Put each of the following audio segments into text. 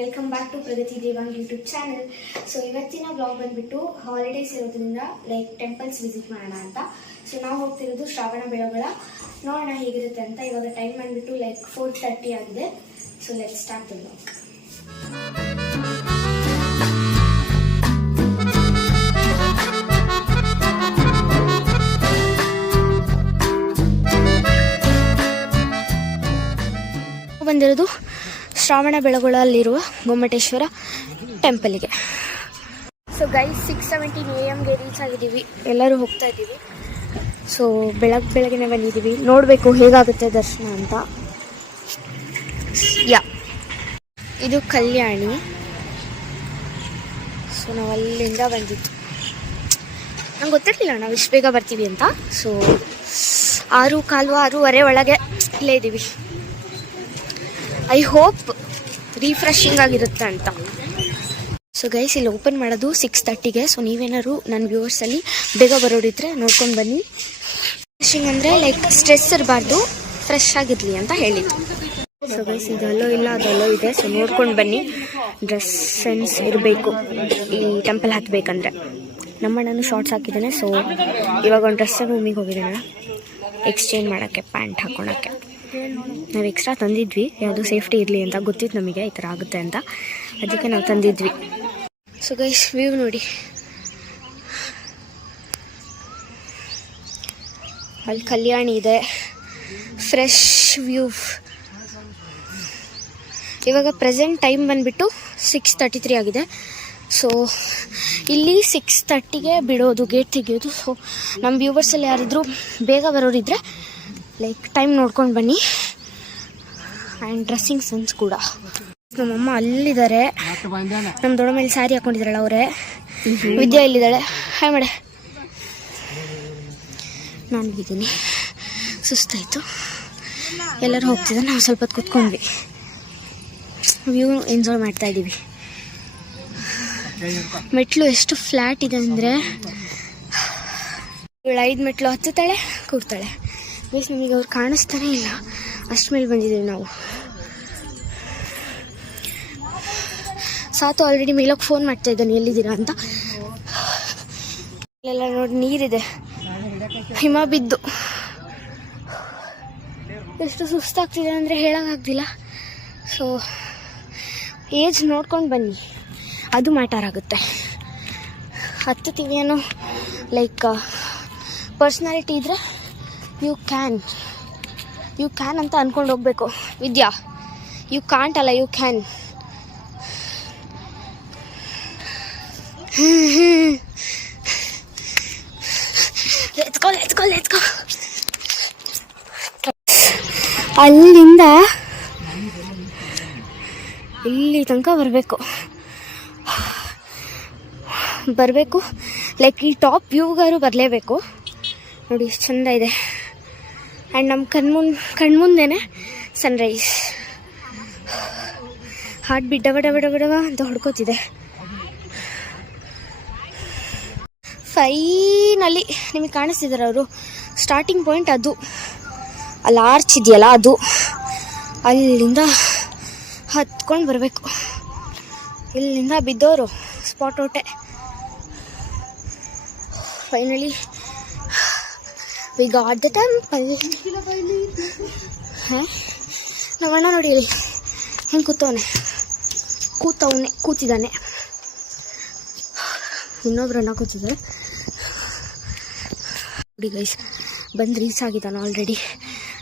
Welcome back to Pragati Devang YouTube channel. So ಇವತ್ತಿನ blog ಬಂದ್ಬಿಟ್ಟು holidays ಇರೋದ್ರಿಂದ ಲೈಕ್ ಟೆಂಪಲ್ಸ್ ವಿಸಿಟ್ ಮಾಡೋಣ ಅಂತ. ಸೊ ನಾವು ಹೋಗ್ತಿರೋದು ಶ್ರಾವಣ ಬೆಳಗೊಳ. ನೋಡೋಣ ಹೇಗಿರುತ್ತೆ ಅಂತ. ಇವಾಗ ಟೈಮ್ ಬಂದ್ಬಿಟ್ಟು ಲೈಕ್ 4:30 ಆಗಿದೆ. So let's start the blog. ಬಂದಿರೋದು ಶ್ರಾವಣ ಬೆಳಗೊಳಲ್ಲಿರುವ ಗೊಮ್ಮಟೇಶ್ವರ ಟೆಂಪಲ್ಗೆ. ಸೊ ಗೈಸ್ 6:17 AM ರೀಚ್ ಆಗಿದ್ದೀವಿ. ಎಲ್ಲರೂ ಹೋಗ್ತಾ ಇದ್ದೀವಿ. ಸೊ ಬೆಳಗ್ಗೆನೆ ಬಂದಿದ್ದೀವಿ. ನೋಡಬೇಕು ಹೇಗಾಗುತ್ತೆ ದರ್ಶನ ಅಂತ. ಇದು ಕಲ್ಯಾಣಿ. ಸೊ ನಾವು ಅಲ್ಲಿಂದ ಬಂದಿದ್ದು. ನಂಗೆ ಗೊತ್ತಿರಲಿಲ್ಲ ನಾವು ಇಷ್ಟು ಬೇಗ ಬರ್ತೀವಿ ಅಂತ. ಸೊ 6:15 ಒಳಗೆ ಇಲ್ಲೇ ಇದ್ದೀವಿ. ಐ ಹೋಪ್ ರಿಫ್ರೆಶಿಂಗ್ ಆಗಿರುತ್ತೆ ಅಂತ. ಸೊ ಗೈಸ್ ಇಲ್ಲಿ ಓಪನ್ ಮಾಡೋದು 6:30ಗೆ. ಸೊ ನೀವೇನಾದ್ರು ನನ್ನ ವ್ಯೂವರ್ಸಲ್ಲಿ ಬೇಗ ಬರೋರಿದ್ರೆ ನೋಡ್ಕೊಂಡು ಬನ್ನಿ. ರಿಫ್ರೆಶಿಂಗ್ ಅಂದರೆ ಲೈಕ್ ಸ್ಟ್ರೆಸ್ ಇರಬಾರ್ದು, ಫ್ರೆಶ್ ಆಗಿರಲಿ ಅಂತ ಹೇಳಿದ್ದು. ಸೊ ಗೈಸ್ ಇದೆಲ್ಲೋ ಇಲ್ಲ ಅದೆಲ್ಲೋ ಇದೆ. ಸೊ ನೋಡ್ಕೊಂಡು ಬನ್ನಿ. ಡ್ರೆಸ್ ಸೆನ್ಸ್ ಇರಬೇಕು ಈ ಟೆಂಪಲ್ ಹತ್ತಬೇಕಂದ್ರೆ. ನಮ್ಮಣ್ಣನು ಶಾರ್ಟ್ಸ್ ಹಾಕಿದ್ದಾನೆ. ಸೊ ಇವಾಗ ಒಂದು ಡ್ರೆಸ್ ರೂಮಿಗೆ ಹೋಗಿದ್ದಾನೆ ಎಕ್ಸ್ಚೇಂಜ್ ಮಾಡೋಕ್ಕೆ, ಪ್ಯಾಂಟ್ ಹಾಕ್ಕೊಳಕ್ಕೆ. ನಾವು ಎಕ್ಸ್ಟ್ರಾ ತಂದಿದ್ವಿ, ಯಾವುದು ಸೇಫ್ಟಿ ಇರಲಿ ಅಂತ. ಗೊತ್ತಿತ್ತು ನಮಗೆ ಈ ಥರ ಆಗುತ್ತೆ ಅಂತ, ಅದಕ್ಕೆ ನಾವು ತಂದಿದ್ವಿ. ಸೊ ಗೈಸ್ ವ್ಯೂ ನೋಡಿ, ಅಲ್ಲಿ ಕಲ್ಯಾಣಿ ಇದೆ, ಫ್ರೆಶ್ ವ್ಯೂ. ಇವಾಗ ಪ್ರೆಸೆಂಟ್ ಟೈಮ್ ಬಂದುಬಿಟ್ಟು 6:33 ಆಗಿದೆ. ಸೊ ಇಲ್ಲಿ 6:30ಗೆ ಬಿಡೋದು, ಗೇಟ್ ತೆಗಿಯೋದು. ಸೊ ನಮ್ಮ ವ್ಯೂವರ್ಸಲ್ಲಿ ಯಾರಿದ್ರು ಬೇಗ ಬರೋರಿದ್ರೆ ಲೈಕ್ ಟೈಮ್ ನೋಡ್ಕೊಂಡು ಬನ್ನಿ. ಆ್ಯಂಡ್ ಡ್ರೆಸ್ಸಿಂಗ್ ಸೆನ್ಸ್ ಕೂಡ. ನಮ್ಮಮ್ಮ ಅಲ್ಲಿದ್ದಾರೆ. ನಮ್ಮ ದೊಡ್ಡ ಮೇಲೆ ಸ್ಯಾರಿ ಹಾಕೊಂಡಿದ್ದಾಳೆ ಅವರೇ. ವಿದ್ಯಾ ಇಲ್ಲಿದ್ದಾಳೆ. ಹಾಯ್ ಮಾಡೆ. ನಾನು ಬಿದ್ದೀನಿ, ಸುಸ್ತಾಯಿತು. ಎಲ್ಲರೂ ಹೋಗ್ತಿದ್ದಾರೆ. ನಾವು ಸ್ವಲ್ಪ ಹೊತ್ತು ಕೂತ್ಕೊಂಡ್ವಿ. ವ್ಯೂ ಎಂಜಾಯ್ ಮಾಡ್ತಾ ಇದ್ದೀವಿ. ಮೆಟ್ಲು ಎಷ್ಟು ಫ್ಲ್ಯಾಟ್ ಇದೆ ಅಂದರೆ, ಇವಳು 5 ಮೆಟ್ಲು ಹತ್ತುತ್ತಾಳೆ, ಕೂರ್ತಾಳೆ. ಬೇಸ್ ನಮಗೆ ಅವ್ರು ಕಾಣಿಸ್ತಾನೇ ಇಲ್ಲ, ಅಷ್ಟು ಮೇಲೆ ಬಂದಿದ್ದೀವಿ ನಾವು. ಸಾತು ಆಲ್ರೆಡಿ ಮೇಲೋಗಿ ಫೋನ್ ಮಾಡ್ತಾ ಇದ್ದಾನೆ ಎಲ್ಲಿದ್ದೀರಾ ಅಂತ. ಇಲ್ಲೆಲ್ಲ ನೋಡಿ ನೀರಿದೆ, ಹಿಮ ಬಿದ್ದು. ಎಷ್ಟು ಸುಸ್ತಾಗ್ತಿದೆ ಅಂದರೆ ಹೇಳೋಕ್ಕಾಗ್ತಿಲ್ಲ. ಸೊ ಏಜ್ ನೋಡ್ಕೊಂಡು ಬನ್ನಿ, ಅದು ಮ್ಯಾಟರ್ ಆಗುತ್ತೆ. ಹತ್ತುತ್ತೀವಿ ಅನ್ನೋ ಲೈಕ್ ಪರ್ಸ್ನಾಲಿಟಿ ಇದ್ದರೆ ಯು ಕ್ಯಾನ್ ಅಂತ ಅಂದ್ಕೊಂಡು ಹೋಗಬೇಕು. ವಿದ್ಯಾ ಯು ಕಾಂಟ್ ಅಲ್ಲ, ಯು ಕ್ಯಾನ್. Let's go. ಅಲ್ಲಿಂದ ಇಲ್ಲಿ ತನಕ ಬರಬೇಕು ಲೈಕ್ ಈ ಟಾಪ್ ವ್ಯೂಗಾರು ಬರಲೇಬೇಕು. ನೋಡಿ ಎಷ್ಟು ಚೆಂದ ಇದೆ. ಆ್ಯಂಡ್ ನಮ್ಮ ಕಣ್ಮುಂದೆನೇ ಸನ್ರೈಸ್. ಹಾರ್ಟ್ ಬೀಟ್ ಡಬ ಅಂತ ಹೊಡ್ಕೋತಿದೆ. ಫೈನಲಿ ನಿಮಗೆ ಕಾಣಿಸ್ತಿದ್ದಾರೆ ಅವರು ಸ್ಟಾರ್ಟಿಂಗ್ ಪಾಯಿಂಟ್. ಅದು ಅಲ್ಲಿ ಆರ್ಚ್ ಇದೆಯಲ್ಲ, ಅದು ಅಲ್ಲಿಂದ ಹತ್ಕೊಂಡು ಬರಬೇಕು. ಇಲ್ಲಿಂದ ಬಿದ್ದವರು ಸ್ಪಾಟ್ ಔಟೆ. Finally we got the temple. ನಮ್ಮ ಅಣ್ಣ ನೋಡಿ ಇಲ್ಲಿ ಹೆಂಗೆ ಕೂತಿದ್ದಾನೆ. ಇನ್ನೊಬ್ರು ಅಣ್ಣ ಕೂತಿದ್ದಾರೆ ನೋಡಿ ಗೈಸ್. ಬಂದು ರೀಚ್ ಆಗಿದ್ದಾನೆ ಆಲ್ರೆಡಿ.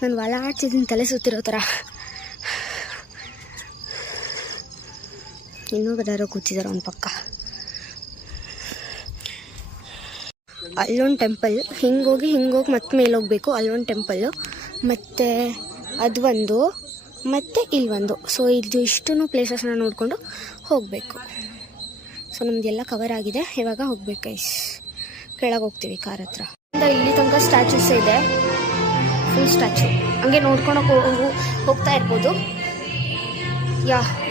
ನಾನು ವಾಲಾಡ್ತಿದ್ದೀನಿ ತಲೆ ಸುತ್ತಿರೋ ಥರ. ಇನ್ನೊಬ್ಬರು ಕೂತಿದ್ದಾರೆ ಅವನ ಪಕ್ಕ. ಅಲ್ಲೊಂದು ಟೆಂಪಲ್, ಹಿಂಗೋಗಿ ಮತ್ತೆ ಮೇಲೆ ಹೋಗಬೇಕು. ಅಲ್ಲೊಂದು ಟೆಂಪಲ್ಲು, ಮತ್ತು ಅದು ಒಂದು, ಮತ್ತು ಇಲ್ಲೊಂದು. ಸೊ ಇದು ಇಷ್ಟೂ ಪ್ಲೇಸಸ್ನ ನೋಡಿಕೊಂಡು ಹೋಗಬೇಕು. ಸೊ ನಮ್ಮದೆಲ್ಲ ಕವರ್ ಆಗಿದೆ. ಇವಾಗ ಹೋಗ್ಬೇಕು ಗೈಸ್. ಕೆಳಗೆ ಹೋಗ್ತೀವಿ ಕಾರ್ ಹತ್ರ. ಇಲ್ಲಿ ತನಕ ಸ್ಟ್ಯಾಚ್ಯೂಸ್ ಇದೆ, ಫುಲ್ ಸ್ಟ್ಯಾಚ್ಯೂ. ಹಂಗೆ ನೋಡ್ಕೊಂಡು ಹೋಗ್ತಾ ಇರ್ಬೋದು.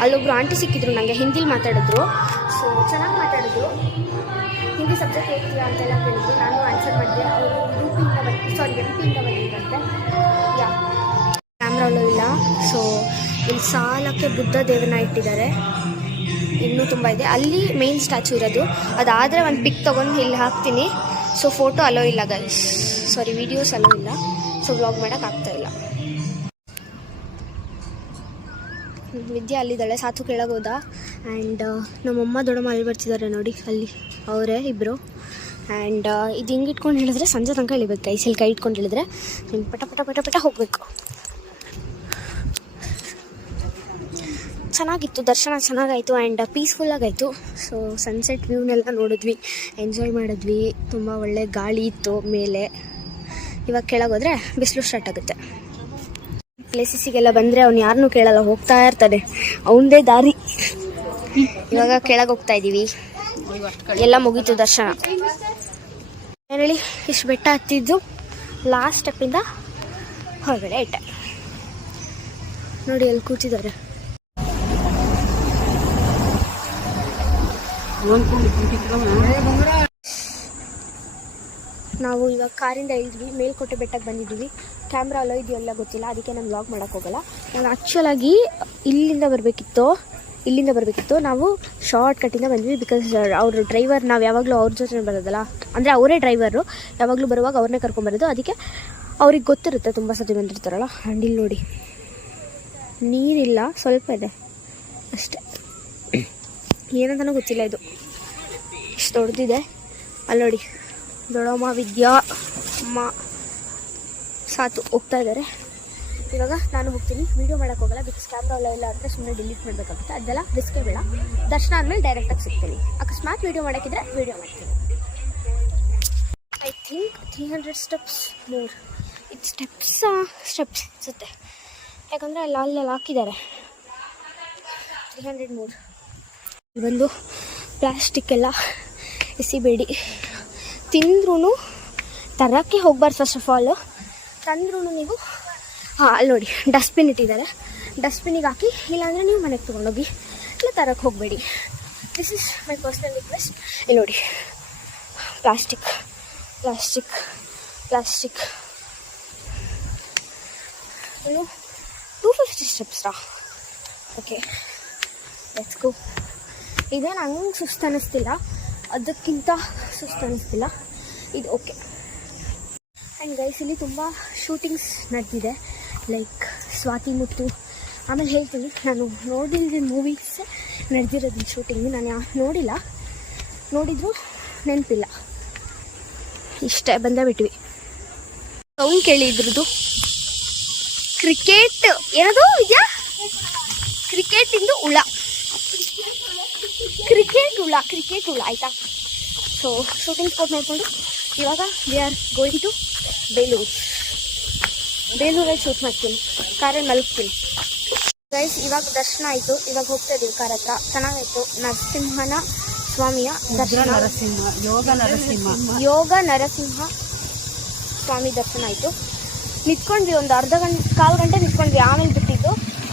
ಅಲ್ಲೊಬ್ರು ಆಂಟಿ ಸಿಕ್ಕಿದ್ರು ನನಗೆ, ಹಿಂದಿಲಿ ಮಾತಾಡಿದ್ರು. ಸೊ ಚೆನ್ನಾಗಿ ಮಾತಾಡಿದ್ರು. ಹಿಂದಿ ಸಬ್ಜೆಕ್ಟ್ ಹೋಗ್ತೀರಾ ಅಂತೆಲ್ಲ ಕೇಳಿದ್ರು. ನಾನು ಆನ್ಸರ್ ಮಾಡಿದೆ. ಅವರು MP ಇಂದ ಬಂದಿದ್ದಂತೆ. ಕ್ಯಾಮ್ರಾ ಇಲ್ಲ. ಸೊ ಇಲ್ಲಿ ಸಾಲಕ್ಕೆ ಬುದ್ಧ ದೇವನ ಇಟ್ಟಿದ್ದಾರೆ. ಇನ್ನೂ ತುಂಬ ಇದೆ. ಅಲ್ಲಿ ಮೇನ್ ಸ್ಟ್ಯಾಚು ಇರೋದು. ಅದಾದರೆ ಒಂದು ಪಿಕ್ ತೊಗೊಂಡು ಇಲ್ಲಿ ಹಾಕ್ತೀನಿ. ಸೊ ಫೋಟೋ ಅಲೋ ಇಲ್ಲ ಗೈಸ್, ಸಾರಿ ವಿಡಿಯೋಸ್ ಅಲೋ ಇಲ್ಲ. ಸೊ ವ್ಲಾಗ್ ಮಾಡೋಕ್ಕಾಗ್ತಾಯಿಲ್ಲ. ವಿದ್ಯಾ ಅಲ್ಲಿದ್ದಾಳೆ, ಸಾತು ಕೆಳಗೋದ. ಆ್ಯಂಡ್ ನಮ್ಮಮ್ಮ ದೊಡ್ಡಮ್ಮ ಅಲ್ಲಿ ಬರ್ತಿದ್ದಾರೆ ನೋಡಿ, ಅಲ್ಲಿ ಅವರೇ ಇಬ್ಬರು. ಆ್ಯಂಡ್ ಇದು ಹಿಂಗೆ ಇಟ್ಕೊಂಡು ಹೇಳಿದ್ರೆ ಸಂಜೆ ತನಕ ಇಳಿಬೇಕು ಗೈಸ್. ಇಲ್ಲಿ ಕೈ ಇಟ್ಕೊಂಡು ಹೇಳಿದ್ರೆ ಹಿಂಗೆ ಪಟ ಪಟ ಪಟ ಪಟ ಹೋಗಬೇಕು. ಚೆನ್ನಾಗಿತ್ತು, ದರ್ಶನ ಚೆನ್ನಾಗಾಯಿತು ಆ್ಯಂಡ್ ಪೀಸ್ಫುಲ್ಲಾಗಾಯಿತು. ಸೊ ಸನ್ಸೆಟ್ ವ್ಯೂನೆಲ್ಲ ನೋಡಿದ್ವಿ, ಎಂಜಾಯ್ ಮಾಡಿದ್ವಿ. ತುಂಬ ಒಳ್ಳೆ ಗಾಳಿ ಇತ್ತು ಮೇಲೆ. ಇವಾಗ ಕೆಳಗೋದ್ರೆ ಬಿಸಿಲು ಸ್ಟಾರ್ಟ್ ಆಗುತ್ತೆ. ಪ್ಲೇಸಸ್ಸಿಗೆಲ್ಲ ಬಂದರೆ ಅವ್ನು ಯಾರನ್ನೂ ಕೇಳಲ್ಲ, ಹೋಗ್ತಾ ಇರ್ತಾನೆ, ಅವನದೇ ದಾರಿ. ಇವಾಗ ಕೆಳಗೆ ಹೋಗ್ತಾ ಇದ್ದೀವಿ, ಎಲ್ಲ ಮುಗೀತು ದರ್ಶನ. ಏನು ಹೇಳಿ, ಇಷ್ಟು ಬೆಟ್ಟ ಹತ್ತಿದ್ದು ಲಾಸ್ಟ್ ಸ್ಟೆಪ್ಪಿಂದ ಹೊರಗಡೆ ಇಟ್ಟೆ ನೋಡಿ, ಅಲ್ಲಿ ಕೂತಿದ್ದಾರೆ. ನಾವು ಇವಾಗ ಕಾರಿಂದ ಇಳಿದ್ವಿ, ಮೇಲ್ಕೋಟೆ ಬೆಟ್ಟಕ್ಕೆ ಬಂದಿದ್ದೀವಿ. ಕ್ಯಾಮ್ರಾ ಅಲ್ಲೋ ಇದೆಯಲ್ಲ ಗೊತ್ತಿಲ್ಲ, ಅದಕ್ಕೆ ನಾನು ವ್ಲಾಗ್ ಮಾಡೋಕ್ಕೆ ಹೋಗಲ್ಲ. ನಾನು ಆ್ಯಕ್ಚುಲಾಗಿ ಇಲ್ಲಿಂದ ಬರಬೇಕಿತ್ತು. ನಾವು ಶಾರ್ಟ್ ಕಟ್ಟಿಂದ ಬಂದ್ವಿ. ಬಿಕಾಸ್ ಅವರು ಡ್ರೈವರ್, ನಾವು ಯಾವಾಗಲೂ ಅವ್ರ ಜೊತೆ ಬರೋದಲ್ಲ, ಅಂದರೆ ಅವರೇ ಡ್ರೈವರು, ಯಾವಾಗಲೂ ಬರುವಾಗ ಅವ್ರನ್ನೇ ಕರ್ಕೊಂಬರೋದು. ಅದಕ್ಕೆ ಅವ್ರಿಗೆ ಗೊತ್ತಿರುತ್ತೆ, ತುಂಬ ಸತಿ ಬಂದಿರ್ತಾರಲ್ಲ. ಆ್ಯಂಡ್ ಇಲ್ಲಿ ನೋಡಿ, ನೀರಿಲ್ಲ, ಸ್ವಲ್ಪ ಇದೆ ಅಷ್ಟೇ, ಏನಂತನೂ ಗೊತ್ತಿಲ್ಲ. ಇದು ಇಷ್ಟು ದೊಡ್ಡದಿದೆ. ಅಲ್ಲಿ ನೋಡಿ, ದೊಡ್ಡಮ್ಮ, ವಿದ್ಯಾ, ಅಮ್ಮ, ಸಾತು ಹೋಗ್ತಾ ಇದ್ದಾರೆ. ಇವಾಗ ನಾನು ಹೋಗ್ತೀನಿ. ವೀಡಿಯೋ ಮಾಡೋಕ್ಕೆ ಹೋಗಲ್ಲ, ಬಿಕಾಸ್ ಕ್ಯಾಮ್ರಾ ಇಲ್ಲ ಅಂದರೆ ಸುಮ್ಮನೆ ಡಿಲೀಟ್ ಮಾಡಬೇಕಾಗುತ್ತೆ. ಅದೆಲ್ಲ ರಿಸ್ಕೇ ಬೇಡ. ದರ್ಶನ ಆದಮೇಲೆ ಡೈರೆಕ್ಟಾಗಿ ಸಿಗ್ತೀನಿ. ಅಕಸ್ಮಾತ್ ವೀಡಿಯೋ ಮಾಡೋಕ್ಕಿದ್ರೆ ವೀಡಿಯೋ ಮಾಡ್ತೀನಿ. I think 300 steps more. ಇದು ಸ್ಟೆಪ್ಸ್ ಅನಿಸುತ್ತೆ, ಯಾಕಂದರೆ ಅಲ್ಲೆಲ್ಲ ಹಾಕಿದ್ದಾರೆ. 300 ಮೋರ್. ಒಂದು ಪ್ಲಾಸ್ಟಿಕ್ ಎಲ್ಲ ಎಸಿಬೇಡಿ. ತಿಂದ್ರೂ ತರೋಕ್ಕೆ ಹೋಗ್ಬಾರ್ದು. ಫಸ್ಟ್ ಆಫ್ ಆಲ್ ತಂದ್ರೂ ನೀವು ಅಲ್ಲಿ ನೋಡಿ ಡಸ್ಟ್ಬಿನ್ ಇಟ್ಟಿದ್ದಾರೆ, ಡಸ್ಟ್ಬಿನ್ನಿಗೆ ಹಾಕಿ, ಇಲ್ಲಾಂದರೆ ನೀವು ಮನೆಗೆ ತೊಗೊಂಡೋಗಿ, ಇಲ್ಲ ತರಕ್ಕೆ ಹೋಗಬೇಡಿ. This is my personal request. ಇಲ್ಲಿ ನೋಡಿ, ಪ್ಲಾಸ್ಟಿಕ್ ಇನ್ನು 250 ಸ್ಟೆಪ್ಸಾ? Okay, let's go. ಇದೇನು ಹಂಗೆ ಸುಸ್ತು ಅನ್ನಿಸ್ತಿಲ್ಲ, ಅದಕ್ಕಿಂತ ಸುಸ್ತು ಅನ್ನಿಸ್ತಿಲ್ಲ, ಇದು ಓಕೆ. ಆ್ಯಂಡ್ ಗೈಸ್, ಇಲ್ಲಿ ತುಂಬ ಶೂಟಿಂಗ್ಸ್ ನಡೆದಿದೆ, ಲೈಕ್ ಸ್ವಾತಿ ಮುತ್ತು. ಆಮೇಲೆ ಹೇಳ್ತೀನಿ, ನಾನು ನೋಡಿದ ಮೂವೀಸ್ ನಡೆದಿರೋದು ಶೂಟಿಂಗು. ನಾನು ನೋಡಿದ್ರು ನೆನಪಿಲ್ಲ, ಇಷ್ಟೇ ಬಂದೇ ಬಿಟ್ವಿ. ಸೌಂಡ್ ಕೇಳಿ ಇದ್ರದ್ದು. ಕ್ರಿಕೆಟ್ ಏನದು ಇದೆಯಾ? ಕ್ರಿಕೆಟಿಂದು ಹುಳ ಆಯಿತಾ. ಸೊ ಶೂಟಿಂಗ್ ಸ್ಪಾಟ್ ನೋಡಿಕೊಂಡು ಇವಾಗ ವಿ ಆರ್ ಗೋಯಿಂಗ್ ಟು ಬೇಲೂರಲ್ಲಿ ಶೂಟ್ ಮಾಡ್ತೀನಿ, ಕಾರಲ್ಲಿ ಮಲಗ್ತೀನಿ. ಗೈಸ್, ಇವಾಗ ದರ್ಶನ ಆಯಿತು. ಇವಾಗ ಹೋಗ್ತಾ ಇದ್ದೀವಿ ಕಾರ್ ಹತ್ರ. ಚೆನ್ನಾಗಾಯಿತು. ನರಸಿಂಹನ ಸ್ವಾಮಿಯ ದರ್ಶನ, ಯೋಗ ನರಸಿಂಹ ಸ್ವಾಮಿ ದರ್ಶನ ಆಯಿತು. ನಿಂತ್ಕೊಂಡ್ವಿ, ಒಂದು ಕಾಲು ಗಂಟೆ ನಿಂತ್ಕೊಂಡ್ವಿ. ಆಮೇಲೆ ಬಿಟ್ಟಿದ್ದು,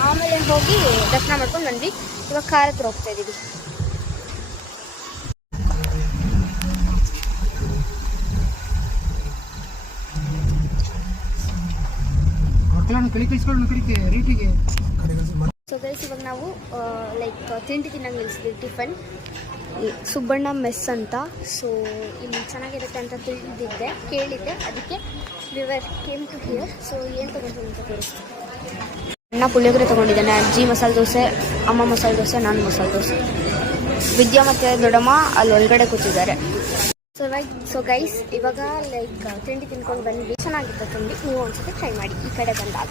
ಆಮೇಲೆ ಹೋಗಿ ದರ್ಶನ ಮಾಡ್ಕೊಂಡು ಬಂದ್ವಿ. ಇವಾಗ ಕಾರ್ ಹತ್ರ ಹೋಗ್ತಾ ಇದ್ದೀವಿ. ಸೊ ಗೈಸ್, ಇವಾಗ ನಾವು ಲೈಕ್ ತಿಂಡಿ ತಿನ್ನಂಗೆ ನಿಲ್ಲಿಸಿದ್ವಿ. ಟಿಫನ್ ಸುಬ್ಬಣ್ಣ ಮೆಸ್ ಅಂತ. ಸೊ ಇಲ್ಲಿ ಚೆನ್ನಾಗಿರುತ್ತೆ ಅಂತ ಕೇಳಿದ್ದೆ, ಅದಕ್ಕೆ ವಿವರ್ ಕೇಮ್ ಟು ಹಿಯರ್. ಸೊ ಏನು ತೊಗೊಂಡು ಅಂತ ತೋರಿಸ್ತೀನಿ. ಅಣ್ಣ ಪುಳಿಯೋಗರೆ ತೊಗೊಂಡಿದ್ದಾನೆ, ಅಜ್ಜಿ ಮಸಾಲೆ ದೋಸೆ, ಅಮ್ಮ ಮಸಾಲೆ ದೋಸೆ, ನಾನು ಮಸಾಲೆ ದೋಸೆ. ವಿದ್ಯಾ ಮತ್ತು ದೊಡ್ಡಮ್ಮ ಅಲ್ಲಿ ಒಳಗಡೆ ಕೂತಿದ್ದಾರೆ. ಸೊ ಗೈಸ್, ಇವಾಗ ಲೈಕ್ ತಿಂಡಿ ತಿನ್ಕೊಂಡು ಬಂದ್ವಿ. ಚೆನ್ನಾಗಿತ್ತು ತಿಂಡಿ. ನೀವು ಒಂದ್ಸತಿ ಟ್ರೈ ಮಾಡಿ ಈ ಕಡೆ ಬಂದಾಗ.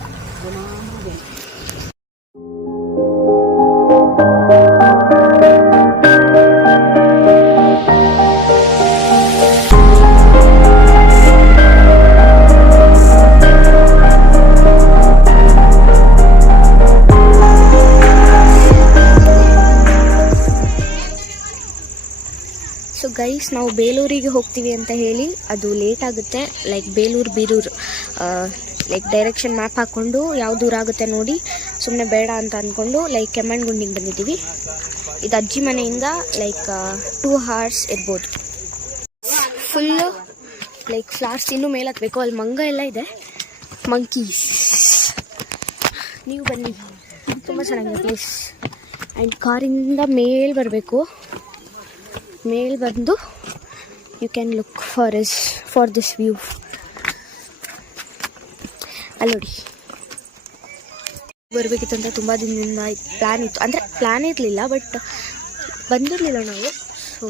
ಸೊ ಗೈಸ್, ನಾವು ಬೇಲೂರಿಗೆ ಹೋಗ್ತೀವಿ ಅಂತ ಹೇಳಿ ಅದು ಲೇಟ್ ಆಗುತ್ತೆ. Like Birur like direction map ಹಾಕ್ಕೊಂಡು ಯಾವ ದೂರ ಆಗುತ್ತೆ ನೋಡಿ, ಸುಮ್ಮನೆ ಬೇಡ ಅಂತ ಅಂದ್ಕೊಂಡು ಲೈಕ್ ಕೆಮ್ಮಣ್ಣಗುಂಡಿಗೆ ಬಂದಿದ್ದೀವಿ. ಇದು ಅಜ್ಜಿ ಮನೆಯಿಂದ ಲೈಕ್ 2 hours ಇರ್ಬೋದು. Full like flowers. ಇನ್ನೂ ಮೇಲೆ ಹತ್ಬೇಕು, ಅಲ್ಲಿ ಮಂಗ ಎಲ್ಲ ಇದೆ, ಮಂಕೀಸ್. ನೀವು ಬನ್ನಿ. ತುಂಬ ಚೆನ್ನಾಗಿದೆ ಪ್ಲೇಸ್. ಆ್ಯಂಡ್ ಕಾರಿಂದ ಮೇಲ್ ಬರಬೇಕು. ಮೇಲ್ ಬಂದು you can look for this view. ಅಲ್ಲಿ ನೋಡಿ, ಬರಬೇಕಿತ್ತು ಅಂತ ತುಂಬ ದಿನದಿಂದ ಪ್ಲ್ಯಾನ್ ಇತ್ತು. ಅಂದರೆ ಪ್ಲ್ಯಾನ್ ಇರಲಿಲ್ಲ, ಬಟ್ ಬಂದಿರಲಿಲ್ಲ ನಾವು. ಸೊ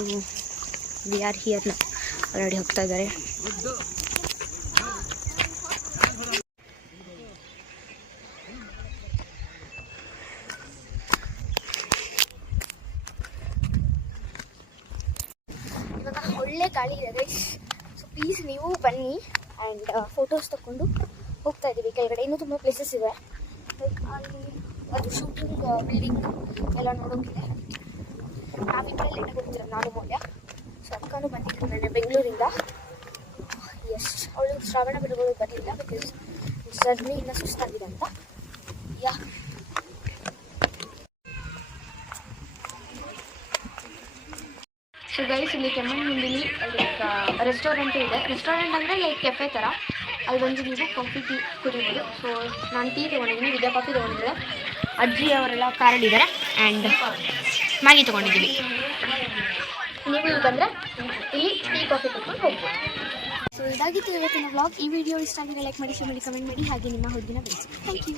ವಿ ಆರ್ ಹಿಯರ್ ನಾವು. ಆಲ್ರೆಡಿ ಹೋಗ್ತಾ ಇದ್ದಾರೆ. ಇವಾಗ ಒಳ್ಳೆ ಗಾಳಿ ಇದೆ ಗೈಸ್. ಸೊ ಪ್ಲೀಸ್ ನೀವು ಬನ್ನಿ. ಆ್ಯಂಡ್ ಫೋಟೋಸ್ ತಗೊಂಡು ಹೋಗ್ತಾ ಇದ್ದೀವಿ ಕೆಳಗಡೆ. ಇನ್ನೂ ತುಂಬ ಪ್ಲೇಸಸ್ ಇವೆ. ಲೈಕ್ ಅಲ್ಲಿ ಅದು ಶೂಟಿಂಗ್ ಬಿಲ್ಡಿಂಗ್ ಎಲ್ಲ ನೋಡೋಕ್ಕಿದೆ. ನಾವಿಬ್ಬರೇ ಲೇಟಾಗಿ ಹೋಗ್ತೀರ, ನಾನು ಮೌಲ್ಯ. ಸೊ ಅಕ್ಕನೂ ಬಂದಿದ್ದಾನೆ ಬೆಂಗಳೂರಿಂದ. ಎಸ್, ಅವಳು ಶ್ರಾವಣ ಬೆಳಗೊಳಗೆ ಬರಲಿಲ್ಲ ಬಿಕಾಸ್ ಜರ್ನಿ ಇನ್ನೂ ಸುಸ್ತಾಗಿದೆ ಅಂತ. ಯಾ ಸೊ ಗೈಸ್, ಇಲ್ಲಿ ಕೆಮ್ಮಣ್ಣುಗುಂಡಿಲಿ ಲೈಕ್ ರೆಸ್ಟೋರೆಂಟು ಇದೆ. ರೆಸ್ಟೋರೆಂಟ್ ಅಂದರೆ ಲೈಕ್ ಕೆಫೆ ಥರ. ಅಲ್ಲಿ ಬಂದು ನೀವು ಕಾಫಿ ಟೀ ಕುಡಿಬೋದು. ಸೊ ನಾನು ಟೀ ತೊಗೊಂಡಿದ್ದೀನಿ, ವಿದ್ಯಾ ಕಾಫಿ ತೊಗೊಂಡಿದ್ದೆ. ಅಜ್ಜಿ ಅವರೆಲ್ಲ ಕಾರಲ್ಲಿದ್ದಾರೆ. ಆ್ಯಂಡ್ ಮ್ಯಾಗಿ ತೊಗೊಂಡಿದ್ದೀವಿ. ನೀವು ಇಲ್ಲಿ ಬಂದರೆ ಇಲ್ಲಿ ಟೀ ಕಾಫಿ ತೊಗೊಂಡು ಹೋಗ್ಬೋದು. ಸೊ ಇದಾಗಿತ್ತು ಇವತ್ತಿನ ವ್ಲಾಗ್. ಈ ವಿಡಿಯೋ ಇಷ್ಟ ಆಗಿದ್ರೆ ಲೈಕ್ ಮಾಡಿ, ಶೇರ್ ಮಾಡಿ, ಕಮೆಂಟ್ ಮಾಡಿ. ಹಾಗೆ ನಿಮ್ಮ ಹುಡುಗಿನ ಬೆಳೆಸಿ. Thank you.